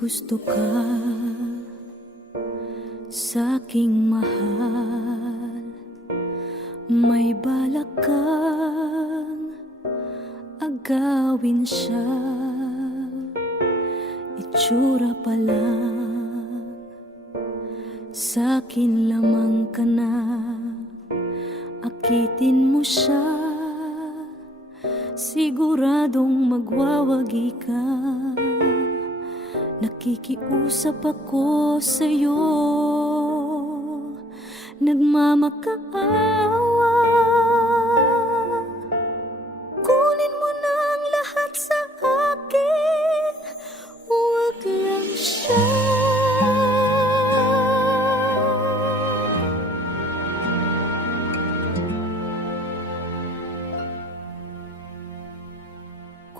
gusto ka sa'king mahal, may balak kang agawin siya. Itsura pa lang, sa'kin lamang ka na. Akitin mo siya, siguradong magwawagi ka. Nakikiusap ako sa'yo, nagmamakaawa. Kunin mo na ang lahat sa akin, huwag lang siya.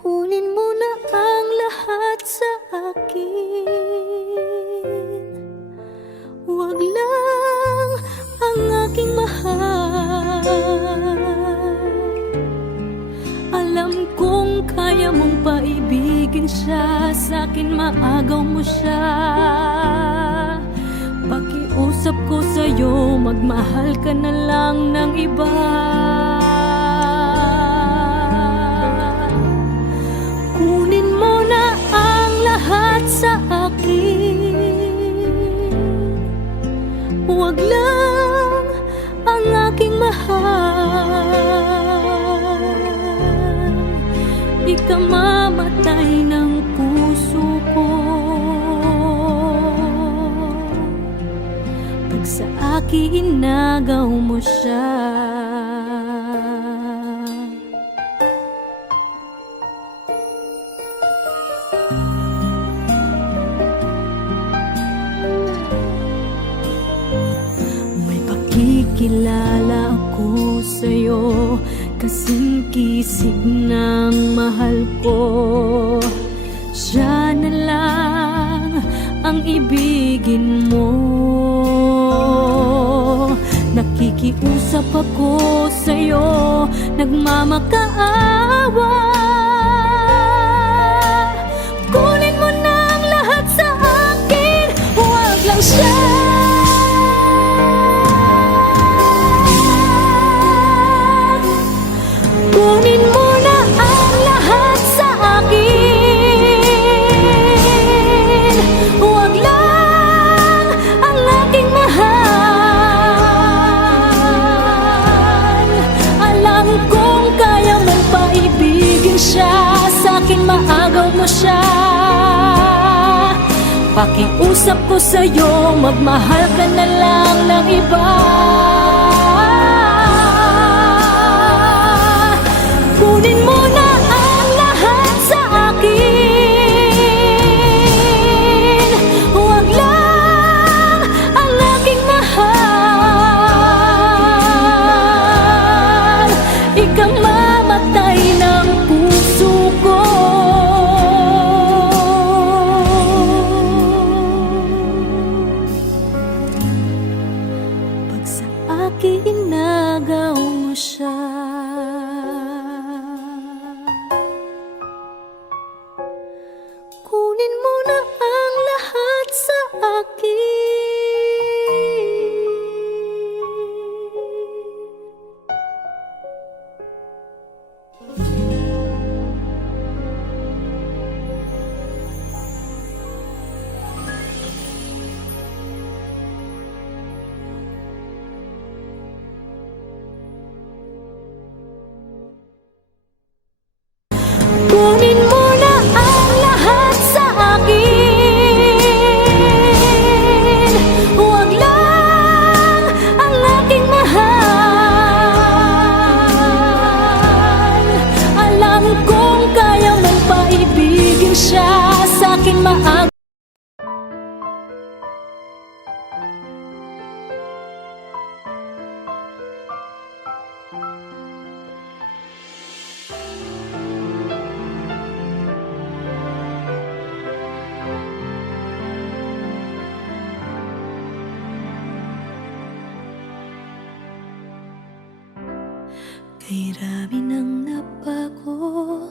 Kunin mo na ang lahat sa akin, huwag lang ang aking mahal. Alam kong kaya mong paibigin siya, sa'kin maagaw mo siya. Pakiusap ko sa'yo, magmahal ka na lang ng iba. Kunin mo na ang lahat sa akin, huwag lang ang aking mahal. Ikamamatay ng puso ko pag sa akin inagaw mo siya. Kilala ako sa'yo, kasing kisig ng mahal ko. Siya na lang ang ibigin mo. Nakikiusap ako sa'yo, nagmamakaawa. Kunin mo na ang lahat sa akin, huwag lang siya. Kunin mo na ang lahat sa akin, huwag lang ang aking mahal. Alam kong kaya mong paibigin siya, sa'kin maagaw mo siya. Pakiusap ko sa'yo, magmahal ka na lang ng iba. Kunin mo na ang lahat sa akin, huwag lang ang aking mahal. Ikamamatay ng puso ko pag sa akin inagaw mo siya. Kunin mo na ang lahat sa akin. Kunin mo na ang lahat sa akin, huwag lang ang aking mahal. Alam kong kaya mong paibigin siya, sa'kin maagaw. Kay rami ng nabago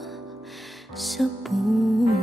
sa buhay,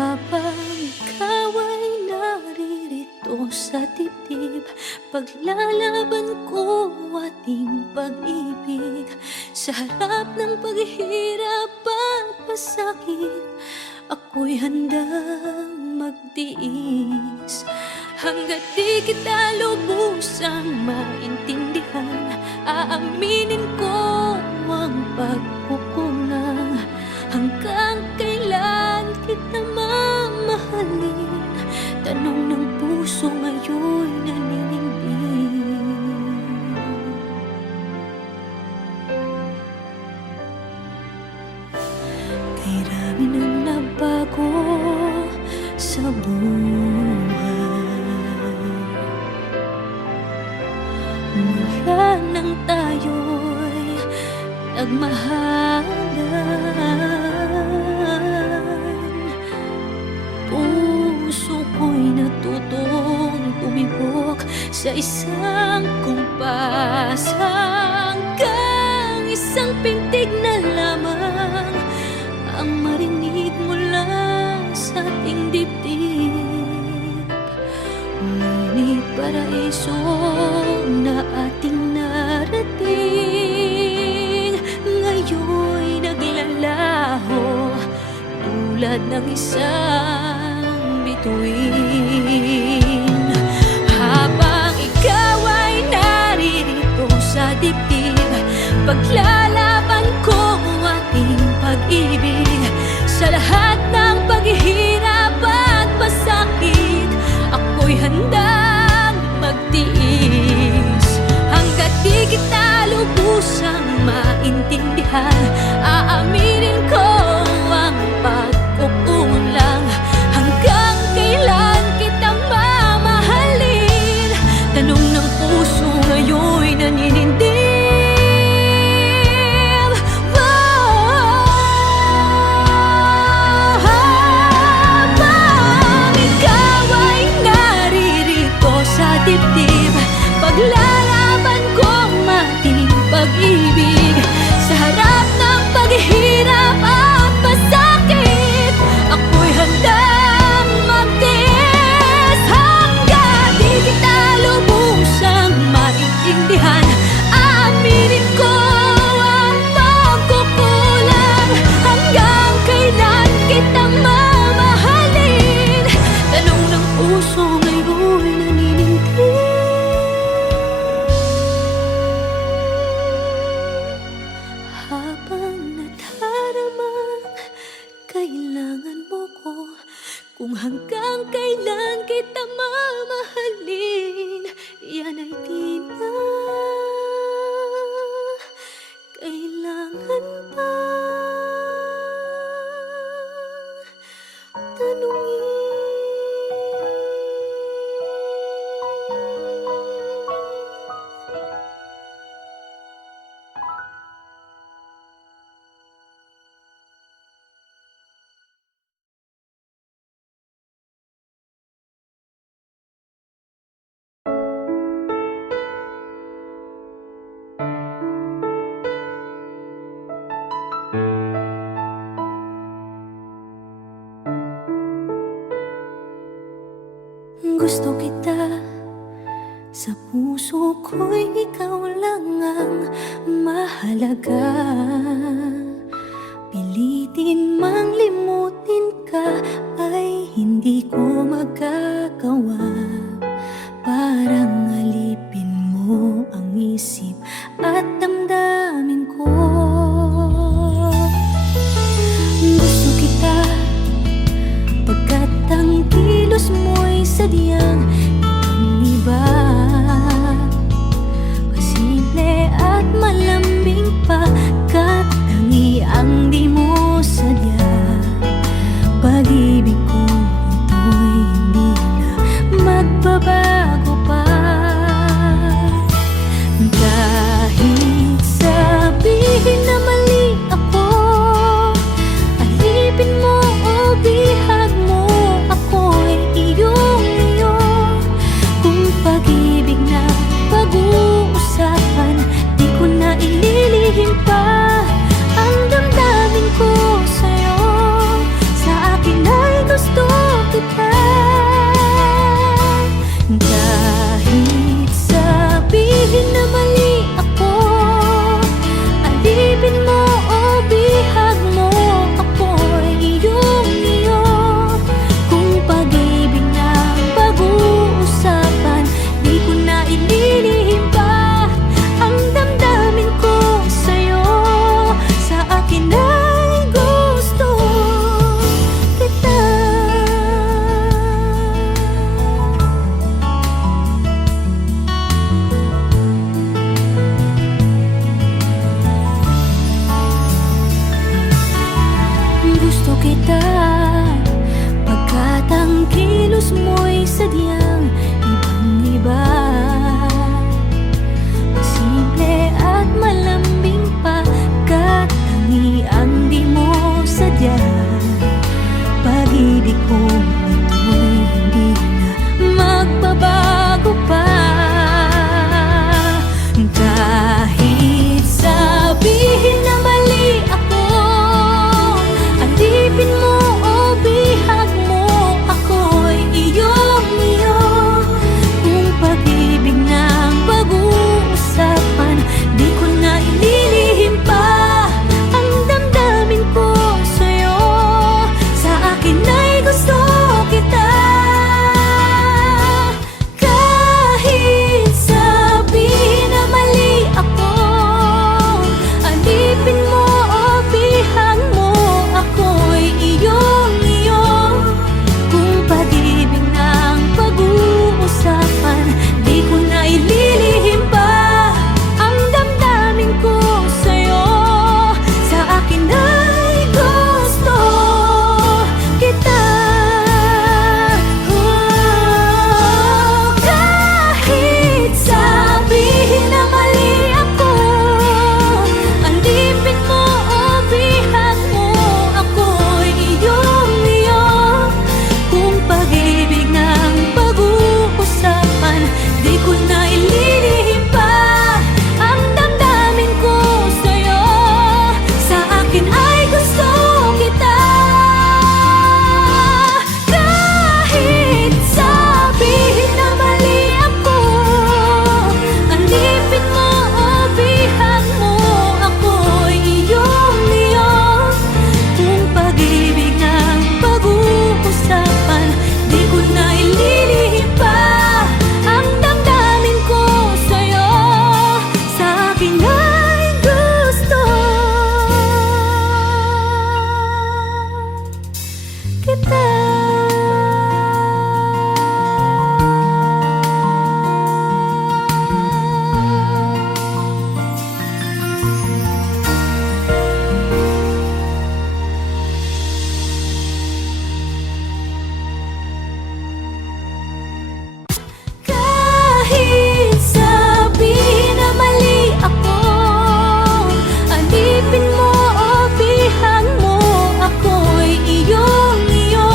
Habang ikaw ay naririto sa dibdib, paglalaban ko ating pag-ibig. Sa harap ng paghihirap at pasakit, ako'y handang magtiis. Hanggat di kita lubusang maintindihan, aaminin ko ang pagkukulang. Hanggang kailan kita mamahalin? Tanong ng puso ngayon'y naninindig. Kay rami nang nabago sa buhay, mula nang tayo'y nagmahalan. Puso ko'y natutong tumibok sa isang kumpas, hanggang isang pintig na lamang ang marinig mula sa ating dibdib. Ngunit paraiso na ating narating, ngayon'y naglalaho tulad ng isang bituin. Habang ikaw ay naririto sa dibdib, paglalaban ko ating pag-ibig. Sa lahat ng paghihirap at pasakit, ako'y handang magtiis. Hanggat di kita lubusang maintindihan, aaminin ko ang pagkukulang. Hanggang kailan kita mamahalin? Tanong ng puso ngayon'y naninindig. Habang ikaw ay naririto sa dibdib, paglalaban ko ating pag-ibig. Sa harap ng paghihirap at pasakit, ako'y handang magtiis. Hanggang di kita lubusang maintindihan, aaminin ko ang pagkukulang. Hanggang kailan kita mamahalin? Tanong ng puso ngayon'y naninindig. Habang nadaramang kailangan mo ko, kung hanggang kailan kita mamahalin, yan ay di na kailangan pa tanungin. Gusto kita, sa puso ko'y ikaw lang ang mahalaga. Pilitin mang limutin ka ay hindi ko magagawa. Parang alipin mo ang isip at damdamin ko. Gusto kita, pagkat ang kilos mo'y sadyang ibang-iba. Pasimple at malambing pa, kat tangi ang di mo sadya. Pag-ibig ko ito'y hindi na magbabago pa. Kahit sabihin na mali ako, alipin mo o bihag mo, ako'y iyong-iyo. sadyang ibang-iba. Simple at malambing pa, katangiang di mo sadya. Pag-ibig kong ito'y hindi na magbabago pa. Kahit sabihin na mali ako, alipin mo o bihag mo, ako'y iyong-iyo. Kung pag-ibig ng pag-uusapan, di ko na ililihim pa ang damdamin ko sa'yo. Sa akin ay gusto kita. Kahit sabihin na mali ako, alipin mo o bihag mo, ako'y iyong-iyo. Kung pag-ibig ng pag-uusapan, di ko na ililihim pa ang damdamin ko sa'yo. Sa akin ay gusto kita. Kahit sabihin na mali ako, alipin mo o bihag mo, ako'y iyong-iyo. Kung pag-ibig ng pag-uusapan, di ko na ililihim pa ang damdamin ko sa'yo. Sa akin ay gusto kita. Kahit sabihin na mali ako, alipin mo o bihag mo, ako'y iyong-iyo. Kung pag-ibig ng pag-uusapan, di ko na ililihim pa ang damdamin ko sa'yo. Sa akin ay gusto kita. Kahit sabihin na mali ako, alipin mo o bihag mo, ako'y iyong-iyo.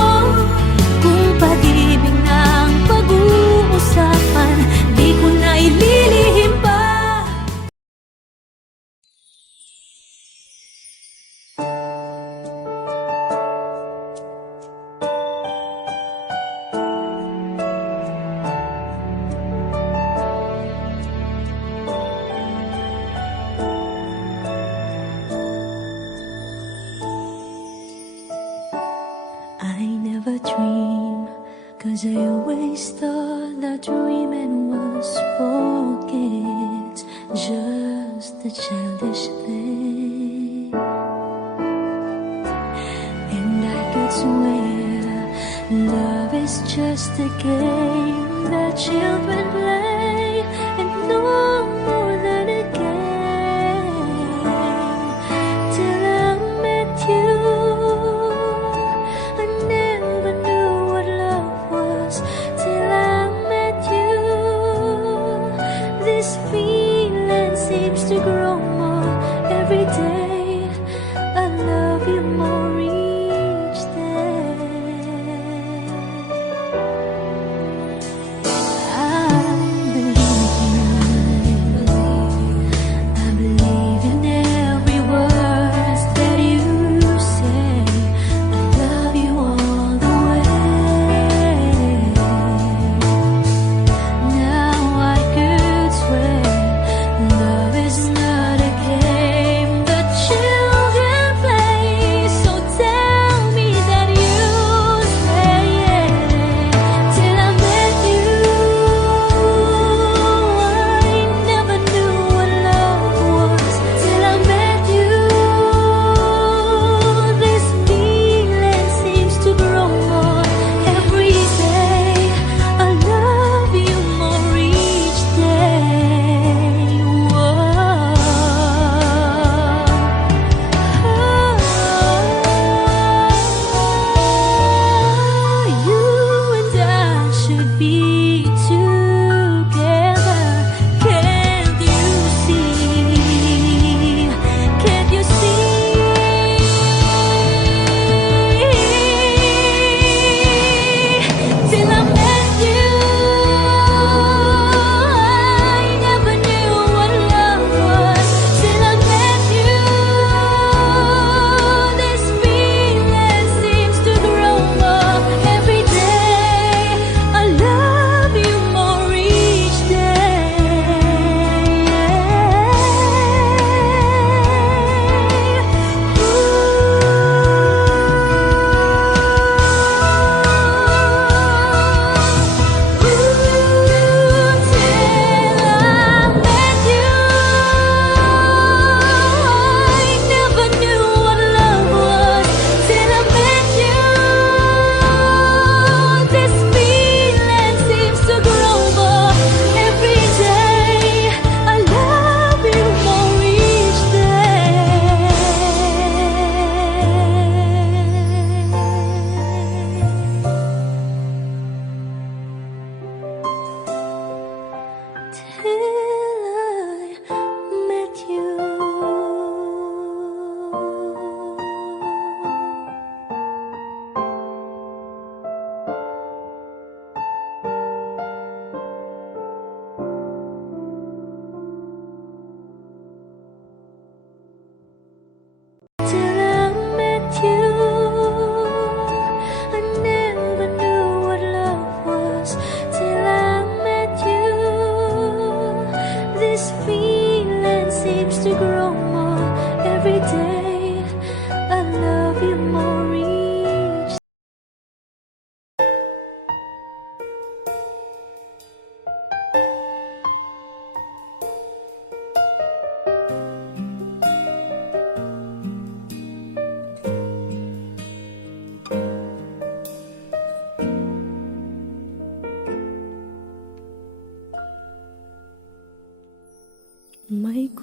Kung pag-ibig ng pag-uusapan, di ko na ililihim pa. I never dream, 'cause I always thought that dreaming was forget, just a childish thing. And I could swear love is just a game that children play, and no more than a game. Till I met you, I never knew what love was. Till I met you, this feeling seems to grow more every day. I love you more each day. I've been here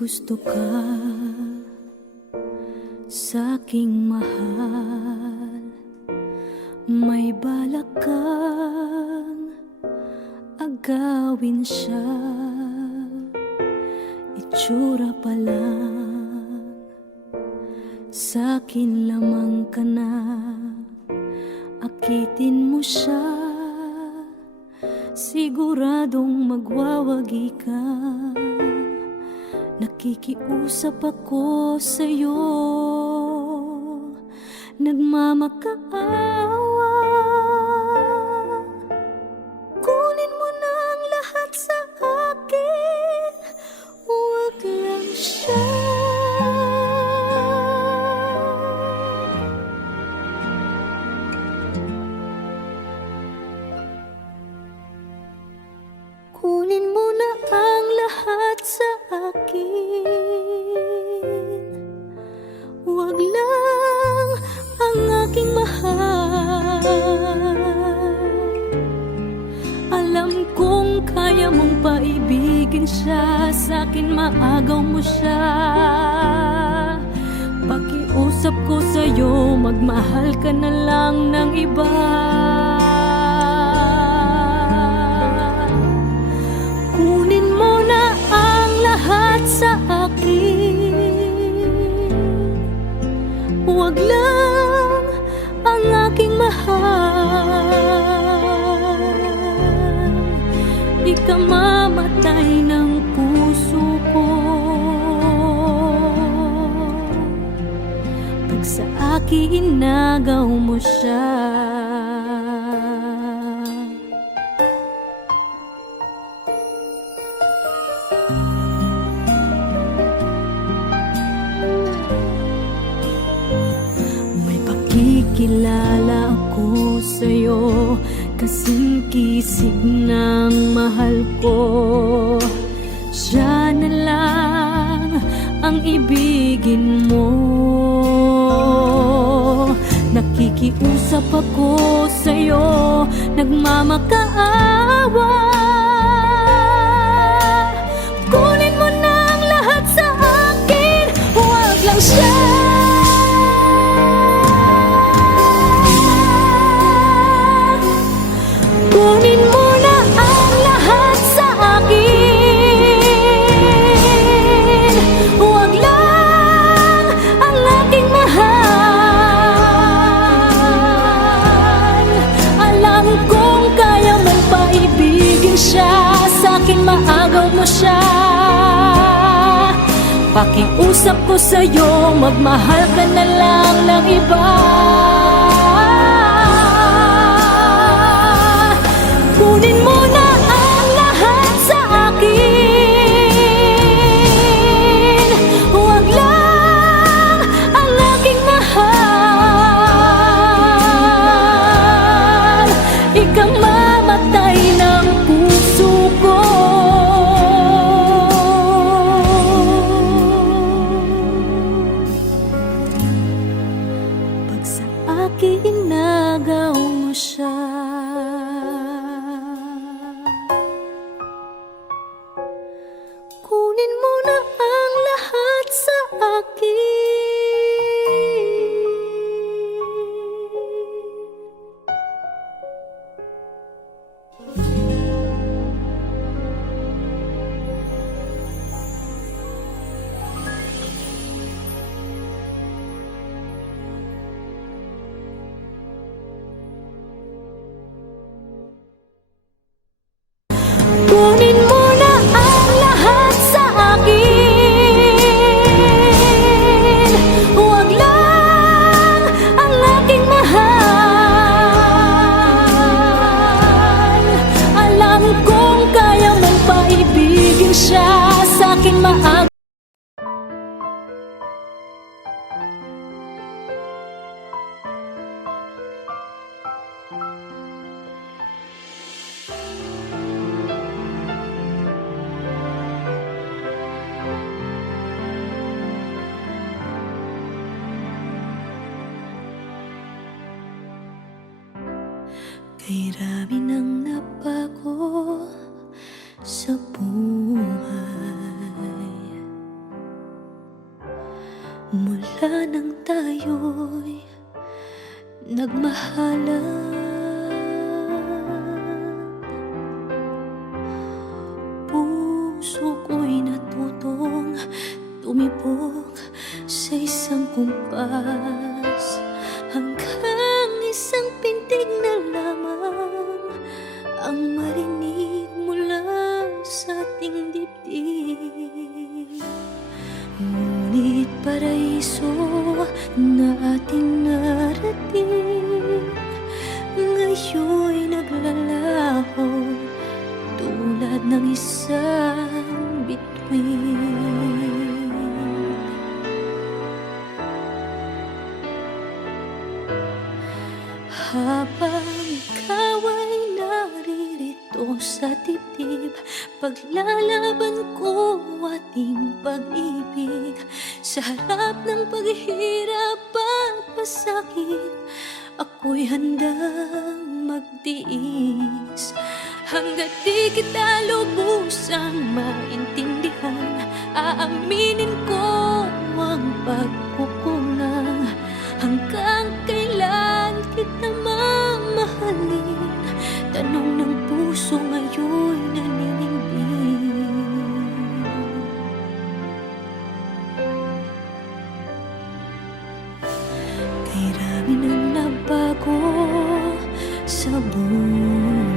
gusto ka sa'king mahal, may balak kang agawin siya. Itsura pa lang, sa'kin lamang ka na. Akitin mo siya, siguradong magwawagi ka. Nakikiusap ako sa'yo, nagmamakaawa. Kunin mo na ang lahat sa akin, huwag lang siya. Kunin mo na ang lahat sa akin, huwag lang ang aking mahal. Alam kong kaya mong paibigin siya, sa'kin maagaw mo siya. Pakiusap ko sa'yo, magmahal ka na lang ng iba. Kunin mo na ang lahat sa akin, huwag lang ang aking mahal. Ikamamatay ng puso ko pag sa akin inagaw mo siya. Kikilala ako sa'yo, kasing kisig ng mahal ko. Siya na lang ang ibigin mo. Nakikiusap ako sa'yo, nagmamakaawa. Kunin mo na ang lahat sa akin, huwag lang siya. Kunin mo na ang lahat sa akin, huwag lang ang aking mahal. Alam kong kaya mong paibigin siya, sa'kin maagaw mo siya. Pakiusap ko sa'yo, magmahal ka na lang ng iba. Kunin mo na ang lahat sa akin, huwag lang ang aking mahal. Ikamamatay ng puso ko pag sa akin inagaw mo siya. Kunin mo na ang lahat sa akin. Kunin mo na ang lahat sa akin, huwag lang ang aking mahal. Alam kong kaya mong paibigin siya, sa'kin maagaw. Kay rami ng nabago sa buhay, tayo'y nagmahalan. Puso ko'y natutong tumibok sa isang kumpas, hanggang isang pintig na lamang ang marinig mula sa ating dibdib. Ngunit paraiso na ating narating, ngayon'y naglalaho tulad ng isang bituin. Habang ikaw ay naririto sa dibdib, paglalaban ko ating pag-ibig. Sa harap ng paghihirap at pasakit, ako'y handang magtiis. Hanggat di kita lubusang maintindihan, aaminin ko ang pagkukulang. Hanggang kailan kita mamahalin? Tanong ng puso ngayon'y naninindig. Kay rami nang nabago sa buhay,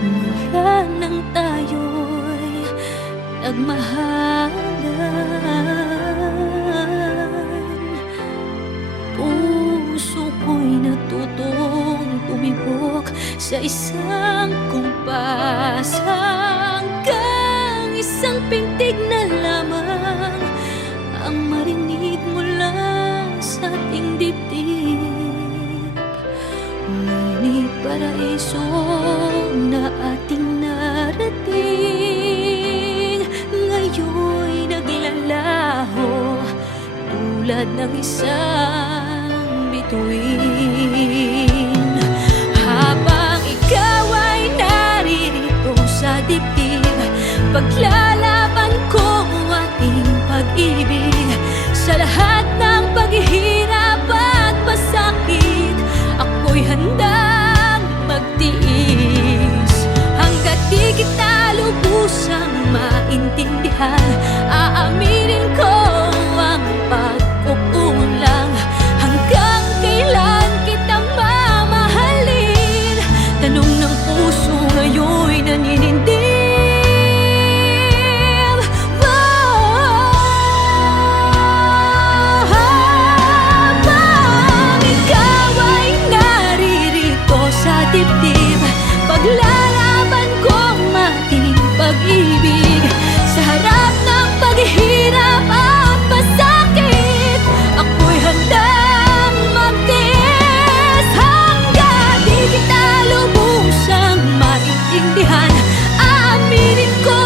mula nang tayo'y nagmahalan. Puso ko'y natutong tumibok sa isang kumpas, hanggang isang pintig na lamang ang marinig mula sa ating dibdib. Ngunit paraiso na ating narating, ngayon'y naglalaho tulad ng isang bituin. Habang ikaw ay naririto sa dibdib, paglalaban ko ating pag-ibig. Sa lahat ng paghihirap at pasakit, ako'y handang magtiis. Hanggat di kita lubusang maintindihan, aaminin ko ang pagkukulang. Hanggang kailan kita mamahalin? Tanong ng puso ngayon'y naninindig. Habang ikaw ay naririto sa dibdib, paglalaban kong ating pag-ibig. Sa harap ng paghihirap at pasakit, ako'y handang magtiis. Hanggang di kita lubusang maintindihan, aaminin ko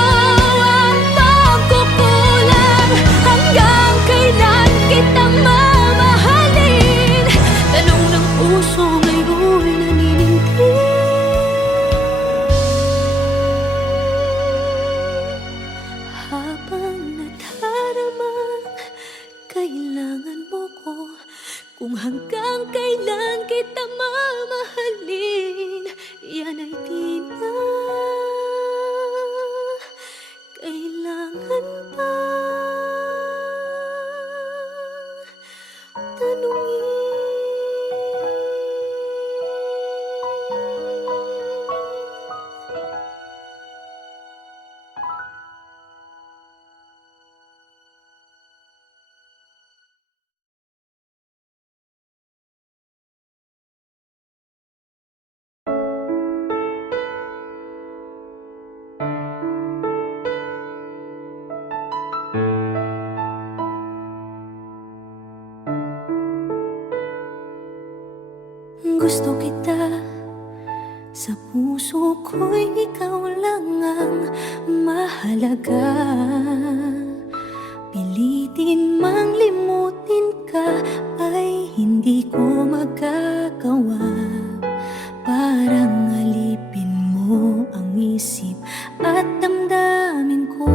ang pagkukulang. Hanggang kailan kita mamahalin? Tanong ng puso ngayon'y naninindig. Habang nadaramang kailangan mo ko, kung hanggang kailan kita mamahalin, yan ay di na kailangan pa tanungin. Gusto kita, sa puso ko'y ikaw lang ang mahalaga. Pilitin mang limutin ka ay hindi ko magagawa. Parang alipin mo ang isip at damdamin ko.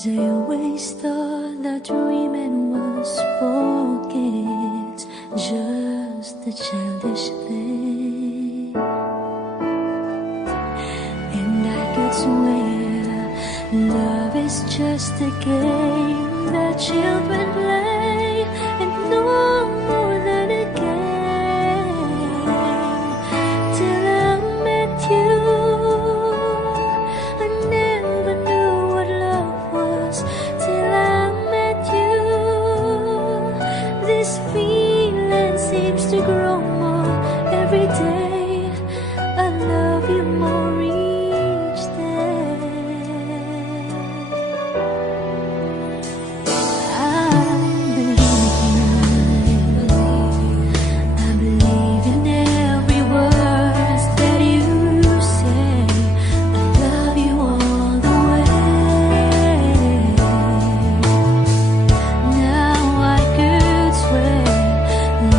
'cause I always thought that dreaming was for kids, just a childish thing. And I could swear love is just a game that children play, and no more than a game. Till I met you, I never knew what love was. Till I met you, this feeling seems to grow more every day. I love you more each day. I believe in every word that you say. I love you all the way. Now I could swear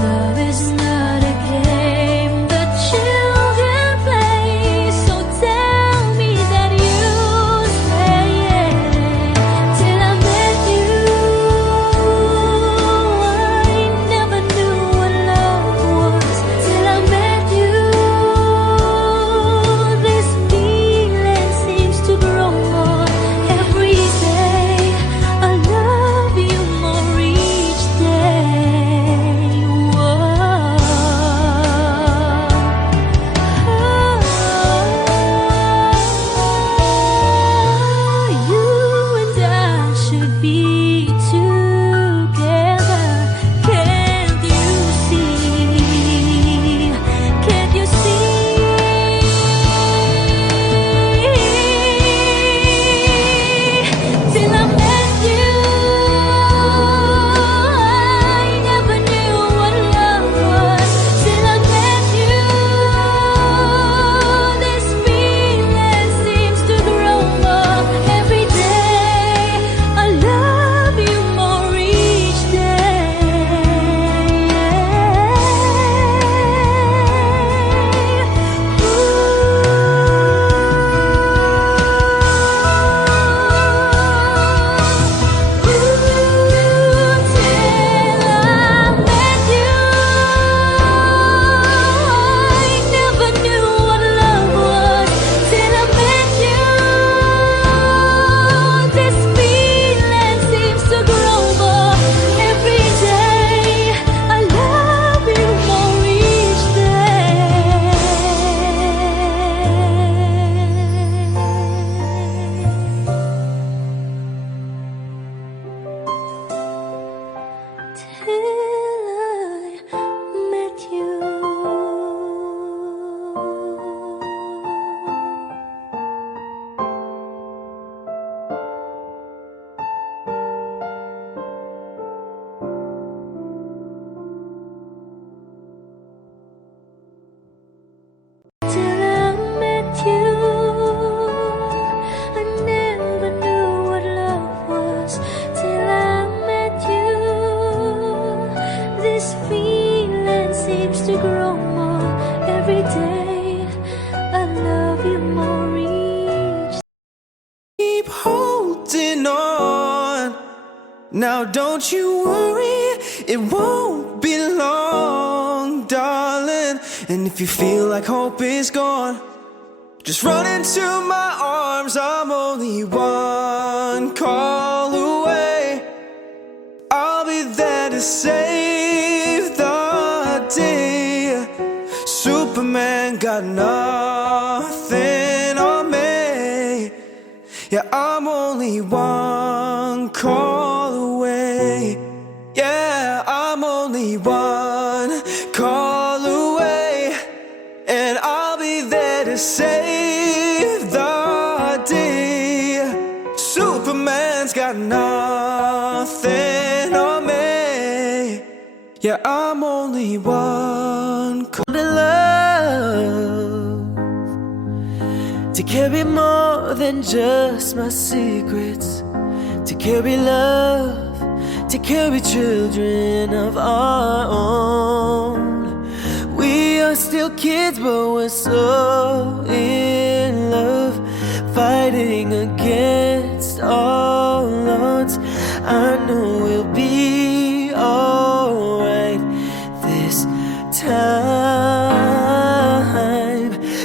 love is not a game that children play. So tell me that you stay. Till I met you, I never knew what love was. Till I met you, this feeling seems to grow more every day. I love you more each day. You and I should be together. Can't you see? Can't you see? Till I met you, I never knew what love was. Till I met you, this feeling seems to grow more every day. I love you more each Till I met you, I never knew what love was. Till I met you, this feeling seems to grow more every day. I love you more each. Keep holding on. Now don't you worry, it won't be long, darling. And if you feel like hope is gone, just run into my arms. I'm only one call away. I'll be there to save the day. Superman got nothing on me. Yeah, I'm only one call away. Yeah, I'm only one call away. And I'll be there to save the day. Superman's got nothing on me. Yeah, I'm only one call to love, to carry more than just my secrets, to carry love, to carry children of our own. We are still kids, but we're so in love. fighting against all odds. I know we'll be alright this time.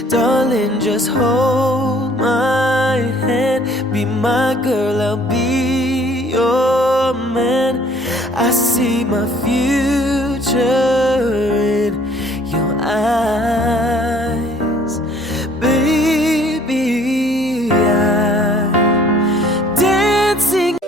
Darling, just hold my hand. Be my girl, I'll be your man. I see my future in your eyes, baby. I'm dancing.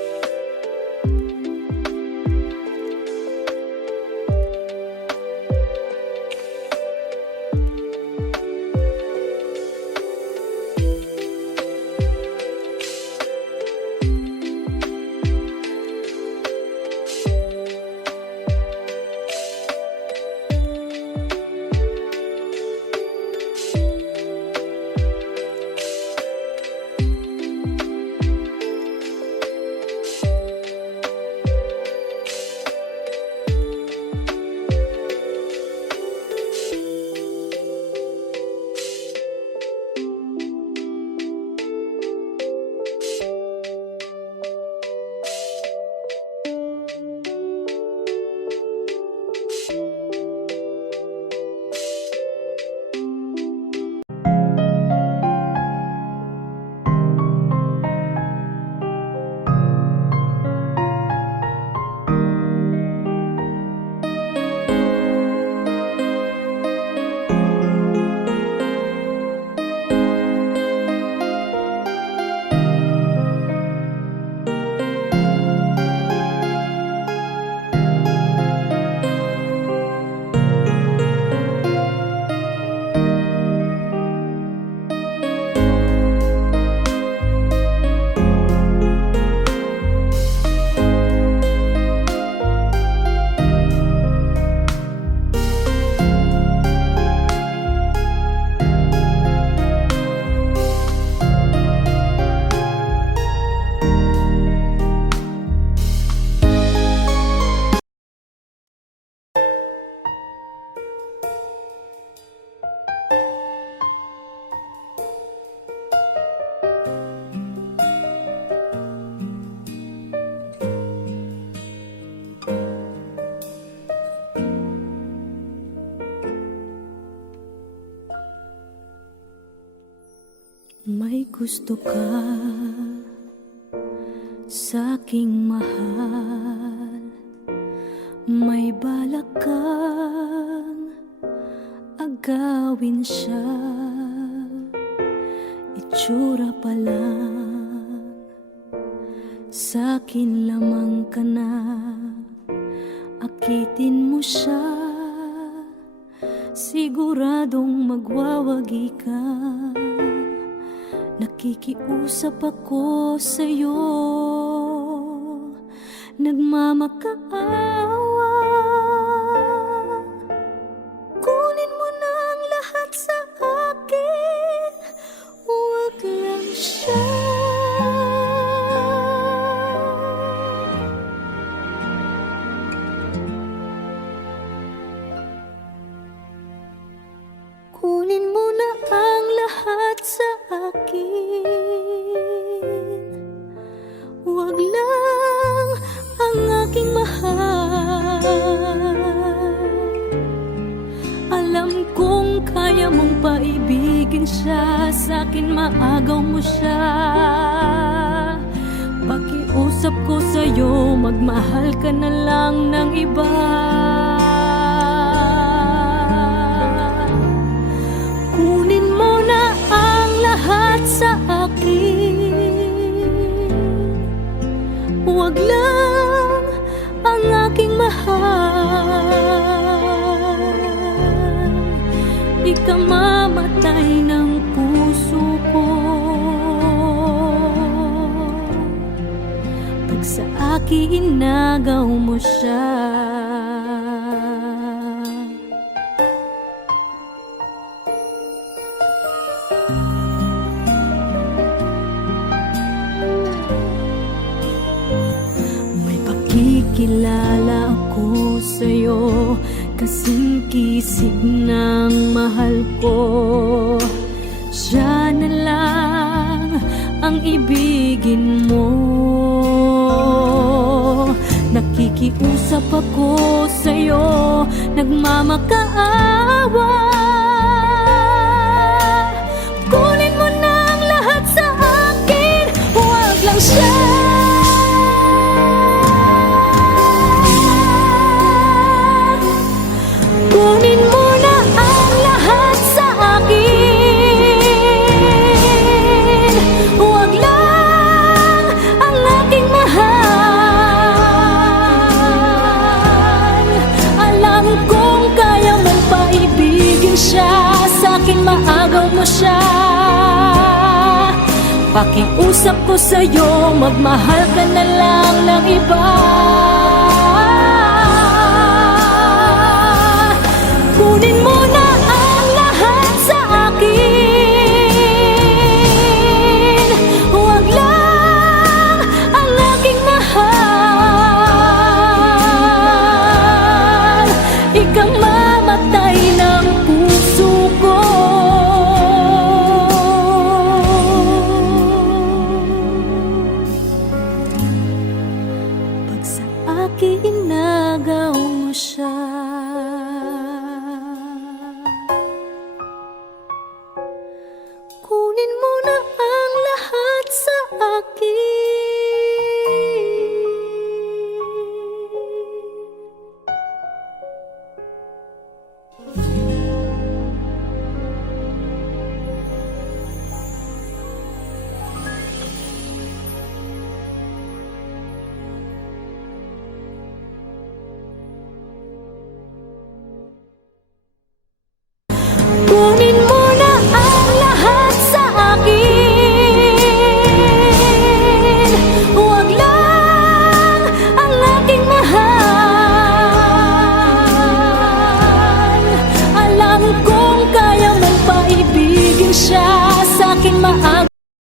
May gusto ka sa'king mahal, may balak kang agawin siya. Itsura pa lang, sa'kin lamang ka na, akitin mo siya, siguradong magwawagi ka. Nakikiusap ako sa'yo, nagmamakaawa. Kunin mo na ang lahat sa akin, huwag lang siya. Kunin mo na ang lahat sa akin, huwag lang ang aking mahal. Alam kong kaya mong paibigin siya, sa'kin maagaw mo siya. Pakiusap ko sa'yo, magmahal ka na lang ng iba. Kunin mo na ang lahat sa akin, huwag lang ang aking mahal. Di ka mamatay ng puso ko pag sa akin inagaw mo siya. Kilala ako sa'yo, kasing kisig ng mahal ko. Siya na lang ang ibigin mo. Nakikiusap ako sa'yo, nagmamakaawa. Kunin mo na ang lahat sa akin, huwag lang siya. Kunin mo na ang lahat sa akin, huwag lang ang aking mahal. Alam kong kaya mong paibigin siya, sa'kin maagaw mo siya. Pakiusap ko sa'yo, magmahal ka na lang ng iba. Kunin mo na ang lahat sa akin, huwag lang ang aking mahal. Ikang mamatay ng puso ko. Pag sa akin inagaw mo siya.